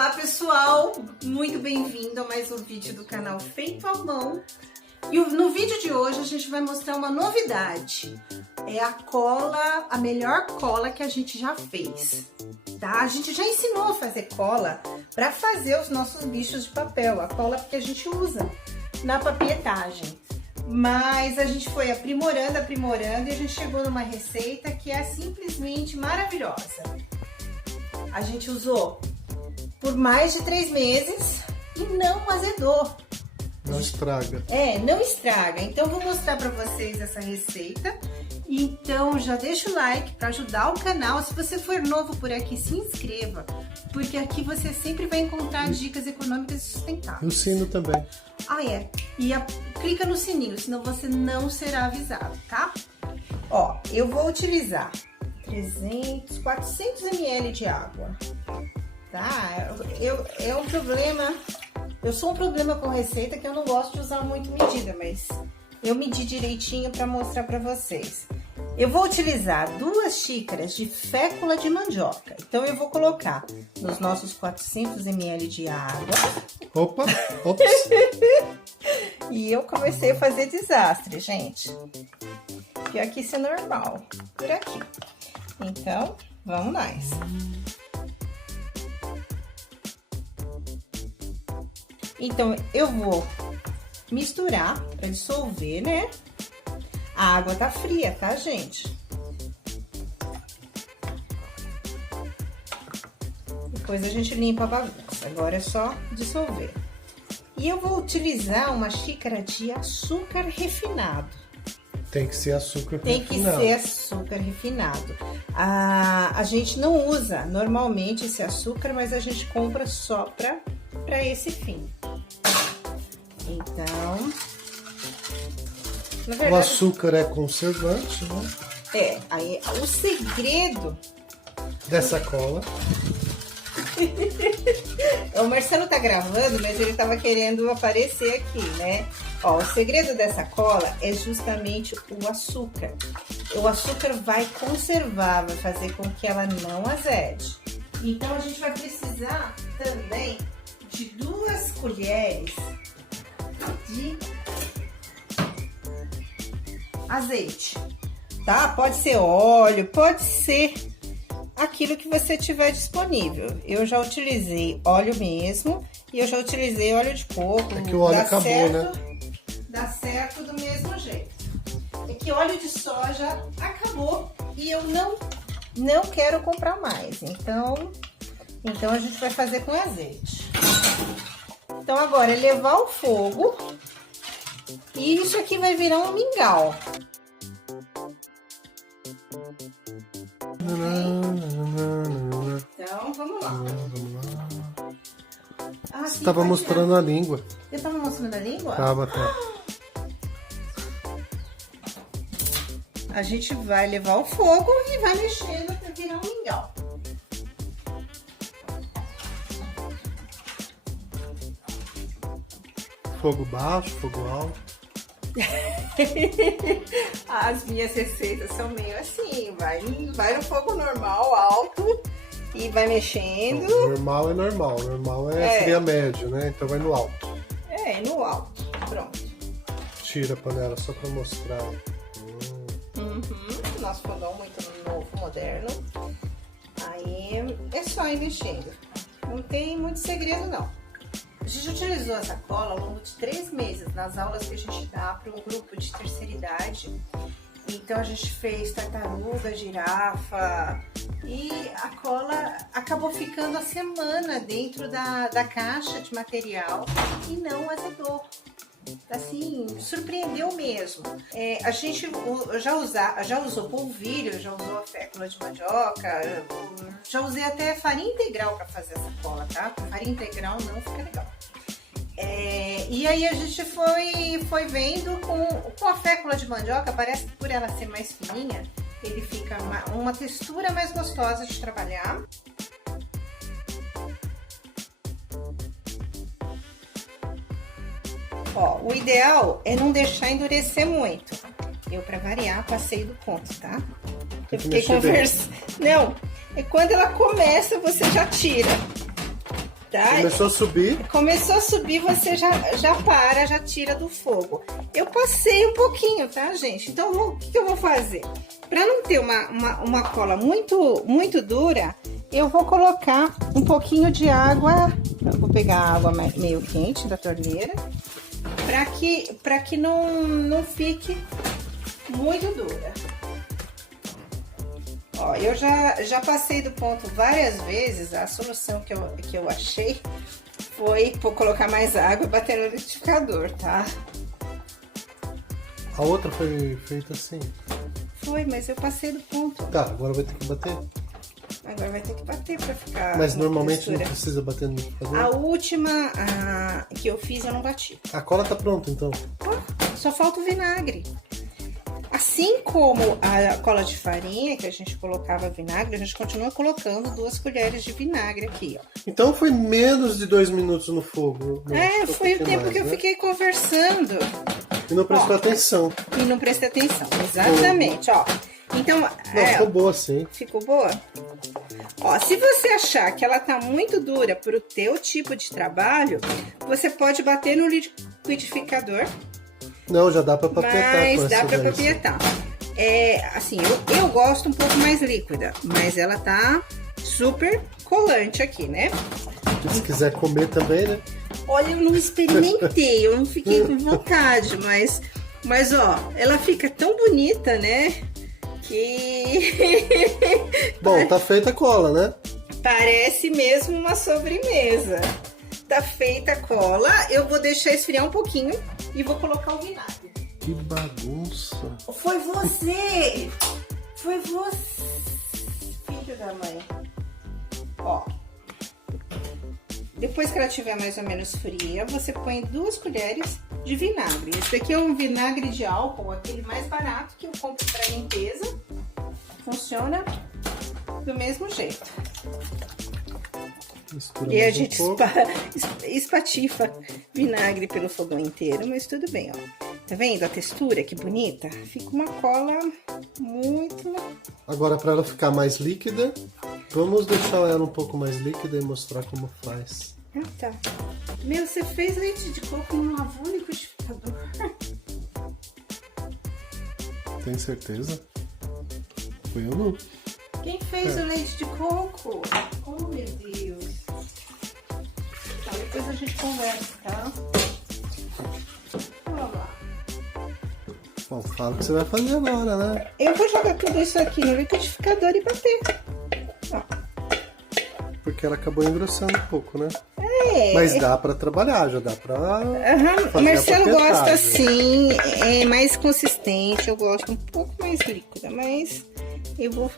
Olá pessoal, muito bem-vindo a mais um vídeo do canal Feito à Mão. E no vídeo de hoje a gente vai mostrar uma novidade. É a cola, a melhor cola que a gente já fez, tá? A gente já ensinou a fazer cola para fazer os nossos bichos de papel, a cola que a gente usa na papietagem. Mas a gente foi aprimorando e a gente chegou numa receita que é simplesmente maravilhosa. A gente usou por mais de 3 meses e não azedou. Não estraga. Não estraga. Então, vou mostrar para vocês essa receita. Então, já deixa o like para ajudar o canal. Se você for novo por aqui, se inscreva, porque aqui você sempre vai encontrar dicas econômicas e sustentáveis. E o sino também. E clica no sininho, senão você não será avisado, tá? Ó, eu vou utilizar 400 ml de água, tá? Eu sou um problema com receita que eu não gosto de usar muito medida, mas eu medi direitinho para mostrar para vocês. Eu vou utilizar 2 xícaras de fécula de mandioca. Então, eu vou colocar nos nossos 400 ml de água. Opa! E eu comecei a fazer desastre, gente. Pior que isso é normal por aqui. Então, vamos nós. Então, eu vou misturar para dissolver, né? A água tá fria, tá, gente? Depois a gente limpa a bagunça. Agora é só dissolver. E eu vou utilizar uma xícara de açúcar refinado. Tem que ser açúcar refinado. Tem que ser açúcar refinado. A gente não usa normalmente esse açúcar, mas a gente compra só para esse fim. Então, na verdade, o açúcar é conservante, né? Aí o segredo dessa cola. O Marcelo tá gravando, mas ele tava querendo aparecer aqui, né? Ó, o segredo dessa cola é justamente o açúcar. O açúcar vai conservar, vai fazer com que ela não azede. Então, a gente vai precisar também de 2 colheres de azeite, tá? Pode ser óleo, pode ser aquilo que você tiver disponível. Eu já utilizei óleo mesmo e eu já utilizei óleo de coco. É que o óleo acabou, né? Dá certo do mesmo jeito. É que óleo de soja acabou e eu não quero comprar mais. Então a gente vai fazer com azeite. Então agora é levar ao fogo e isso aqui vai virar um mingau. Então vamos lá. Você estava mostrando a língua. Eu estava mostrando a língua? Tava, tá. A gente vai levar ao fogo e vai mexendo até virar um mingau. Fogo baixo, fogo alto. As minhas receitas são meio assim, vai no fogo normal, alto, e vai mexendo. Normal é normal, seria médio, né? Então vai no alto. No alto, pronto. Tira a panela só pra mostrar. Nosso fogão muito novo, moderno. Aí é só ir mexendo. Não tem muito segredo, não. A gente utilizou essa cola ao longo de 3 meses nas aulas que a gente dá para um grupo de terceira idade. Então a gente fez tartaruga, girafa e a cola acabou ficando a semana dentro da caixa de material e não azedou. Assim, surpreendeu mesmo. A gente já usou polvilho, já usou a fécula de mandioca, já usei até farinha integral para fazer essa cola, tá? Com farinha integral não fica legal. E aí a gente foi vendo com a fécula de mandioca, parece que por ela ser mais fininha, ele fica uma textura mais gostosa de trabalhar. Ó, o ideal é não deixar endurecer muito. Eu, pra variar, passei do ponto, tá? Eu fiquei conversando. Não, é quando ela começa, você já tira. Tá? Começou a subir. Começou a subir, você já para, já tira do fogo. Eu passei um pouquinho, tá, gente? Então, o que eu vou fazer? Para não ter uma cola muito dura, eu vou colocar um pouquinho de água. Eu vou pegar a água meio quente da torneira, para que não fique muito dura. Ó, eu já passei do ponto várias vezes. A solução que eu achei foi colocar mais água e bater no liquidificador, tá? A outra foi feita assim. Foi, mas eu passei do ponto. Tá, agora vai ter que bater. Agora vai ter que bater pra ficar. Mas normalmente textura. não precisa bater no liquidificador. A última que eu fiz eu não bati. A cola tá pronta então. Só falta o vinagre. Assim como a cola de farinha, que a gente colocava vinagre, a gente continua colocando 2 colheres de vinagre aqui, ó. Então foi menos de 2 minutos no fogo. Foi o tempo que eu fiquei conversando. E não prestou atenção. E não prestei atenção, exatamente, ó. Então, ficou boa sim. Ficou boa? Ó, se você achar que ela tá muito dura pro teu tipo de trabalho, você pode bater no liquidificador. Não, já dá pra papietar. Mas dá pra papietar. Assim, eu gosto um pouco mais líquida, mas ela tá super colante aqui, né? Se quiser comer também, né? Olha, eu não experimentei, eu não fiquei com vontade, mas ó, ela fica tão bonita, né? Que... Bom, tá feita a cola, né? Parece mesmo uma sobremesa. Tá feita a cola, eu vou deixar esfriar um pouquinho e vou colocar o vinagre. Que bagunça. Foi você! Foi você, filho da mãe. Ó, depois que ela estiver mais ou menos fria, você põe 2 colheres de vinagre. Esse daqui é um vinagre de álcool, aquele mais barato que eu compro para limpeza. Funciona do mesmo jeito. Mistura e a gente espatifa vinagre pelo fogão inteiro, mas tudo bem, ó. Tá vendo a textura, que bonita? Fica uma cola muito... Agora, para ela ficar mais líquida, vamos deixar ela um pouco mais líquida e mostrar como faz. Ah, tá. Meu, você fez leite de coco e não lavou o liquidificador? Tem certeza? Foi eu não. Quem fez o leite de coco? Oh, meu Deus. Tá, depois a gente conversa, tá? Vamos lá. Bom, fala o que você vai fazer agora, né? Eu vou jogar tudo isso aqui no liquidificador e bater. Ó. Porque ela acabou engrossando um pouco, né? Mas dá pra trabalhar, já dá pra... O Marcelo gosta assim, é mais consistente. Eu gosto um pouco mais líquida, mas eu vou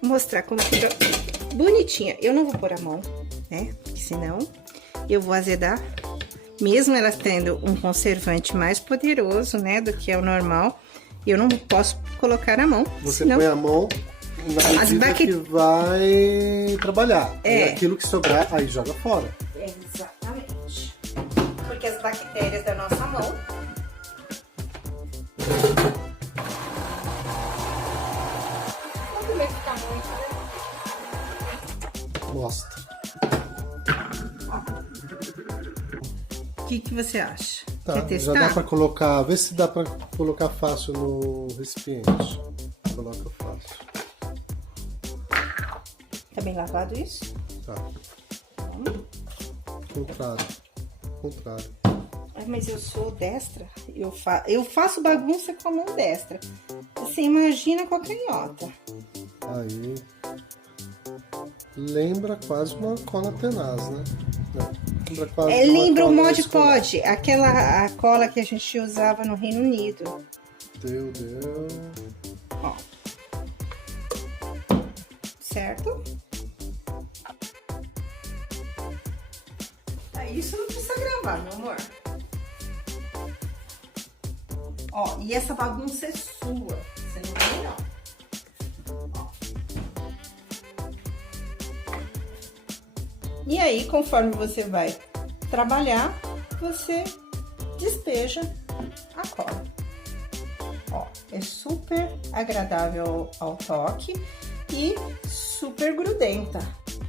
mostrar como fica bonitinha. Eu não vou pôr a mão, né? Porque senão eu vou azedar. Mesmo ela tendo um conservante mais poderoso, né, do que é o normal, eu não posso colocar a mão. Você senão... põe a mão na medida que vai trabalhar. E aquilo que sobrar, aí joga fora. Exatamente. Porque as bactérias da nossa mão... Não vai ficar muito, né? Mostra. O que você acha? Tá, quer testar? já dá pra colocar, vê se dá pra colocar fácil no recipiente. Coloca fácil. Tá bem lavado isso? Tá. Contrário. Mas eu sou destra, eu faço bagunça com a mão destra. Você imagina com a canhota. Aí, lembra quase uma cola tenaz, né? Não, lembra quase lembra o Mod escolar. Podge, a cola que a gente usava no Reino Unido. Deu. Ó. Certo? Isso não precisa gravar, meu amor. Ó, e essa bagunça é sua. Você não vê, não. Ó. E aí, conforme você vai trabalhar, você despeja a cola. Ó, é super agradável ao toque e super grudenta.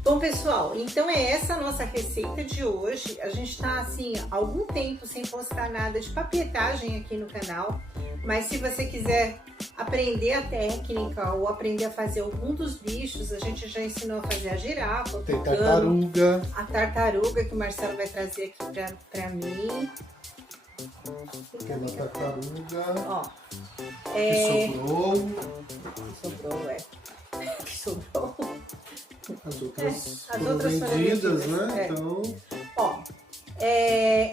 Bom, pessoal, então é essa a nossa receita de hoje. A gente tá, assim, há algum tempo sem postar nada de papietagem aqui no canal. Mas se você quiser aprender a técnica ou aprender a fazer algum dos bichos, a gente já ensinou a fazer a girafa, o Tem tucano, tartaruga. a tartaruga que o Marcelo vai trazer aqui pra mim. Tem uma tartaruga. Ó, Que sobrou. que sobrou. As outras as foram outras foram vendidas, vendidas, né? é. Então, Ó,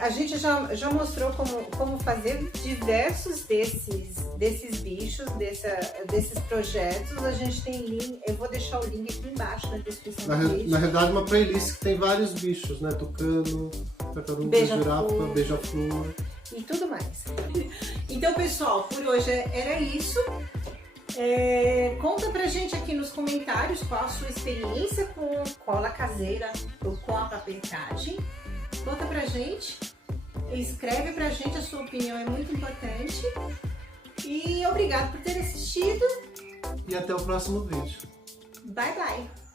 a gente já mostrou como fazer diversos desses bichos, desses projetos. A gente tem link, eu vou deixar o link aqui embaixo na descrição do vídeo. na realidade, uma playlist que tem vários bichos, né? Tucano, tartaruga, girafa, beija-flor. E tudo mais. Então, pessoal, por hoje era isso. Conta pra gente aqui nos comentários qual a sua experiência com cola caseira ou com a papietagem. Conta pra gente, escreve pra gente, a sua opinião é muito importante. E obrigado por ter assistido. E até o próximo vídeo. Bye, bye!